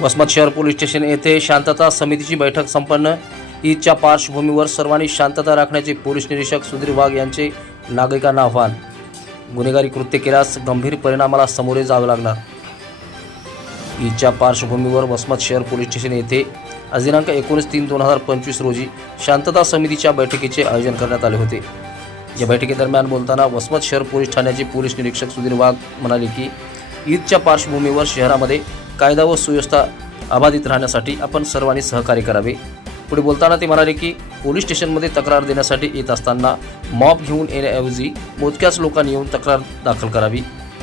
वसमत शहर police station येथे शांतता समितीची बैठक संपन्न। ईदच्या पार्श्वभूमीवर सर्वांनी शांतता राखण्याचे पोलीस निरीक्षक सुधीर वाघ यांचे नागरिकांना आवाहन। गुन्हेगारी कृत्य केल्यास गंभीर परिणामाला सामोरे जावे लागणार। ईदच्या पार्श्वभूमीवर वसमत शहर पोलीस स्टेशन येथे आज दिनांक 19/3/2025 रोजी शांतता समितीच्या बैठकीचे आयोजन करण्यात आले होते। या बैठकीदरम्यान बोलताना वसमत शहर पोलीस ठाण्याचे पोलीस निरीक्षक सुधीर वाघ म्हणाले की ईदच्या पार्श्वभूमीवर शहरामध्ये कायदा व सुव्यवस्था अबाधित राहण्यासाठी आपण सर्वांनी सहकार्य करावे। पुढे बोलताना ते म्हणाले की पोलीस स्टेशनमध्ये तक्रार देण्यासाठी येत असताना मॉब घेऊन येण्याऐवजी मोजक्याच लोकांनी येऊन तक्रार दाखल करावी।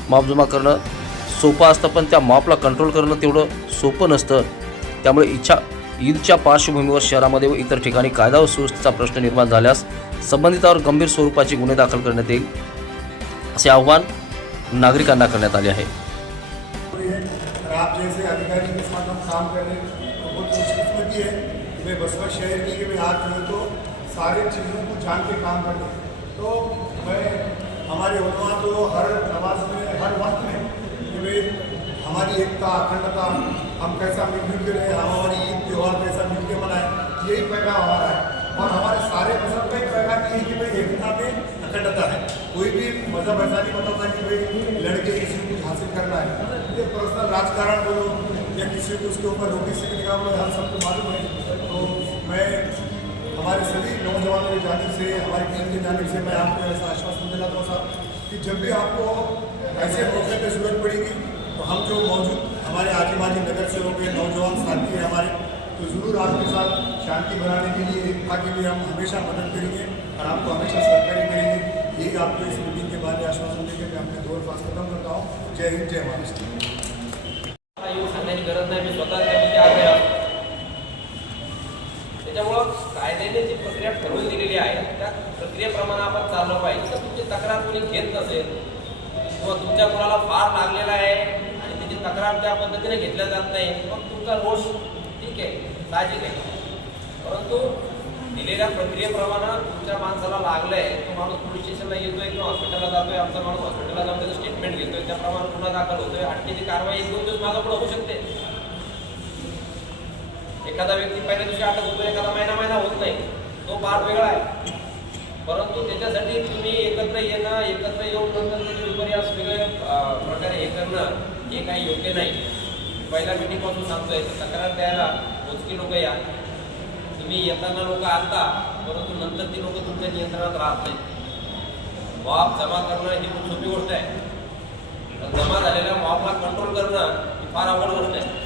मॉब जमा करणं सोपं असतं, पण त्या मॉबला कंट्रोल करणं तेवढं सोपं नसतं। त्यामुळे ईदच्या पार्श्वभूमीवर शहरामध्ये व इतर ठिकाणी कायदा व सुव्यवस्थेचा प्रश्न निर्माण झाल्यास संबंधितांवर गंभीर स्वरूपाचे गुन्हे दाखल करण्यात येईल, असे आवाहन नागरिकांना करण्यात आले आहे। आप जैसे अधिकारी के साथ हम काम कर रहे हैं तो बहुत खुशकिस्मती है। मैं वसमत शहर की मैं आज जो तो सारे चीज़ों को जान के काम कर रहे हैं। तो मैं हमारे उलमा तो हर नमाज में हर वक्त में कि भाई हमारी एकता अखंडता हम कैसा मिलजुल के रहे, हम हमारी ईद त्यौहार कैसा मिल के मनाएं, यही पैगाम हमारा है। और हमारे सारे मजहब का एक पैगाम ये है कि भाई एकता में अखंडता है। कोई भी मजहब ऐसा नहीं बताता कि भाई लड़के किसी को कुछ हासिल करना है, ये पर्सनल राजकारण बोलो या किसी को उसके ऊपर रोटी से निकाल बोलो, हम सबको मालूम है। तो मैं हमारे सभी नौजवानों की जानिब से, हमारी टीम की जानिब से मैं आपको ऐसा आश्वासन दिलाता हूँ साहब कि जब भी आपको ऐसे मौके पर जरूरत पड़ेगी तो हम जो मौजूद हमारे आजी बाजी नगर से होंगे, नौजवान साथी हैं हमारे, तो ज़रूर आपके साथ शांति बनाने के लिए, एकता के लिए हम हमेशा मदद करेंगे और आपको हमेशा सहकार्य करेंगे। यही आपको इस मीटिंग के बाद आश्वासन देकर मैं अपने दौर पास खत्म करता हूँ। जय हिंद, जय महाराष्ट्र। येऊन सांगण्याची गरज नाही, मी स्वतः त्यामध्ये आग्रह आहे। त्याच्यामुळं कायद्याने जी प्रक्रिया ठरवून दिलेली आहे त्या प्रक्रियेप्रमाणे आपण चाललं पाहिजे। तर तुमची तक्रार कोणी घेत नसेल किंवा तुमच्या कोणाला फार लागलेला आहे आणि त्याची तक्रार त्या पद्धतीने घेतल्या जात नाही, मग तुमचा रोष ठीक आहे, साहजिक आहे। परंतु दिलेल्या प्रक्रियेप्रमाणे तुमच्या माणसाला लागलंय, तो माणूस पोलीस स्टेशनला येतोय किंवा हॉस्पिटलला जातोय, आमचा माणूस हॉस्पिटलला जाऊन त्याचं स्टेटमेंट घेतोय, त्याप्रमाणे गुन्हा दाखल होतोय, अटकेची कारवाई 1-2 दिवस मागं पुढे होऊ शकते। एखादा व्यक्ती पहिल्या दिवशी अटक होतो, एखादा महिना होत नाही, तो पार्ट वेगळा आहे। परंतु त्याच्यासाठी तुम्ही एकत्र येणं, एकत्र येऊन नंतर त्याचे विपर्यास वेगळ्या प्रकारे हे करणं हे काही योग्य नाही। पहिल्या मीटिंगपासून सांगतोय तक्रार द्यायला मोजकी लोक या, तुम्ही येताना लोक आणता, परंतु नंतर ती लोक तुमच्या नियंत्रणात राहत नाही। मॉब जमा करणं ही खूप सोपी गोष्ट आहे, जमा झालेल्या मॉबला कंट्रोल करणं ही फार अवघड गोष्ट आहे।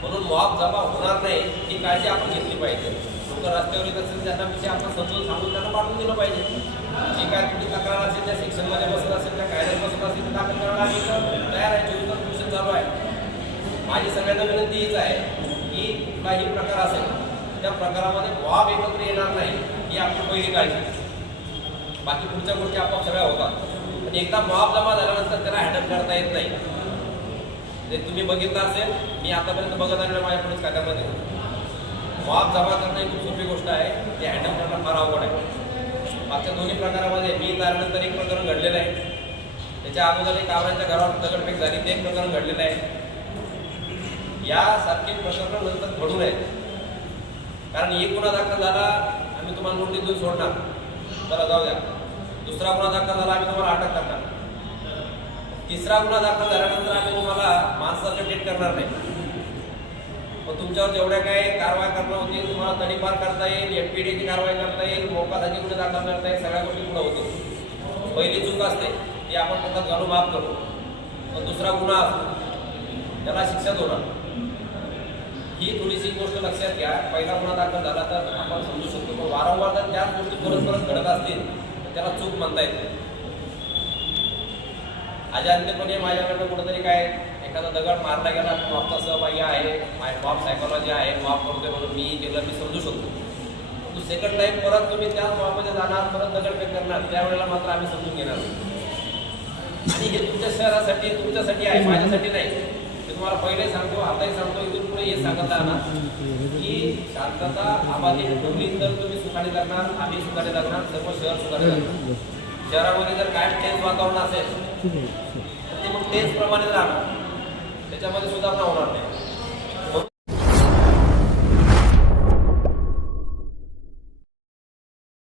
म्हणून मॉब जमा होणार नाही ही काळजी आपण घेतली पाहिजे। लोक रस्त्यावर येत असेल त्यांना विषय आपण समजून सांगून त्यांना पाठवून दिलं पाहिजे। जी काय तुमची तक्रार असेल, त्या सेक्शनमध्ये बसत असेल, त्या कायद्यात बसत असेल, ते दाखल करायला आम्ही तयार आहे। 24 तास पोलीस चालू आहे। माझी सगळ्यांना विनंती हीच आहे की कुठलाही प्रकार असेल त्या प्रकारामध्ये मॉब एकत्र येणार नाही ही आपली पहिली काळजी। बाकी पुढच्या गोष्टी आपोआप सगळ्या होतात। आणि एकदा मॉब जमा झाल्यानंतर त्याला हँडल करता येत नाही। ते तुम्ही बघितलं असेल, मी आतापर्यंत बघत आलेलं माझ्या पोलीस खात्यामध्ये मॉब जमा करणं ही खूप सोपी गोष्ट आहे, ते हँडल करणं फार अवघड आहे। मागच्या दोन्ही प्रकारामध्ये मी त्यानंतर एक प्रकरण घडलेलं आहे, त्याच्या अगोदर एक कावरांच्या घरावर दगडफेक झाली, ते एक प्रकरण घडलेलं आहे। यासारखे प्रकरण नंतर घडू नयेत, कारण एक गुन्हा दाखल झाला आम्ही तुम्हाला नोटीस देऊन सोडणार, चला जाऊ द्या। दुसरा गुन्हा दाखल झाला आम्ही तुम्हाला अटक करणार, तिसरा गुन्हा दाखल झाल्यानंतर आम्ही तुम्हाला माणसाचं डेट करणार नाही। मग तुमच्यावर जेवढ्या काही कारवाई करणं होती, तुम्हाला तडीपार करता येईल, FPDची कारवाई करता येईल, मोकासाठी गुन्हे दाखल करता येईल, सगळ्या गोष्टी पुढे होतील। पहिली चूक असते ती आपण फक्त घालून माफ करू, पण दुसरा गुन्हा असतो त्याला शिक्षा होणार। ही थोडीशी गोष्ट लक्षात घ्या। पहिला गुन्हा दाखल झाला तर आपण समजू शकतो, पण वारंवार जर त्याच गोष्टी परत घडत असतील तर त्याला चूक म्हणता येते। अजाणतेपणे माझ्याकडनं कुठंतरी काय एखादा दगड मारला गेला, मॉबचा सहभागी आहे, मॉब सायकोलॉजी आहे, मॉब करतोय म्हणून मी केलं, मी समजू शकतो। तू सेकंड टाईम परत तुम्ही त्याच मॉबमध्ये जाणार, परत दगडफेक करणार, त्यावेळेला मात्र आम्ही समजून घेणार। आणि हे तुमच्या शहरासाठी, तुमच्यासाठी आहे, माझ्यासाठी नाही। तुम्हाला पहिले सांगतो, आताही सांगतो, इथून पुढे हे सांगत राहणार की शांतता अबाधित ठेवली तर तुम्ही सुखाने जगणार, आम्ही सुखाने जगणार, सर्व शहर सुखाने जगणार। शहरामध्ये जर कायम तेच वातावरण असेल तर ते मग तेच प्रमाणे राहणार, त्याच्यामध्ये सुधारणा होणार नाही।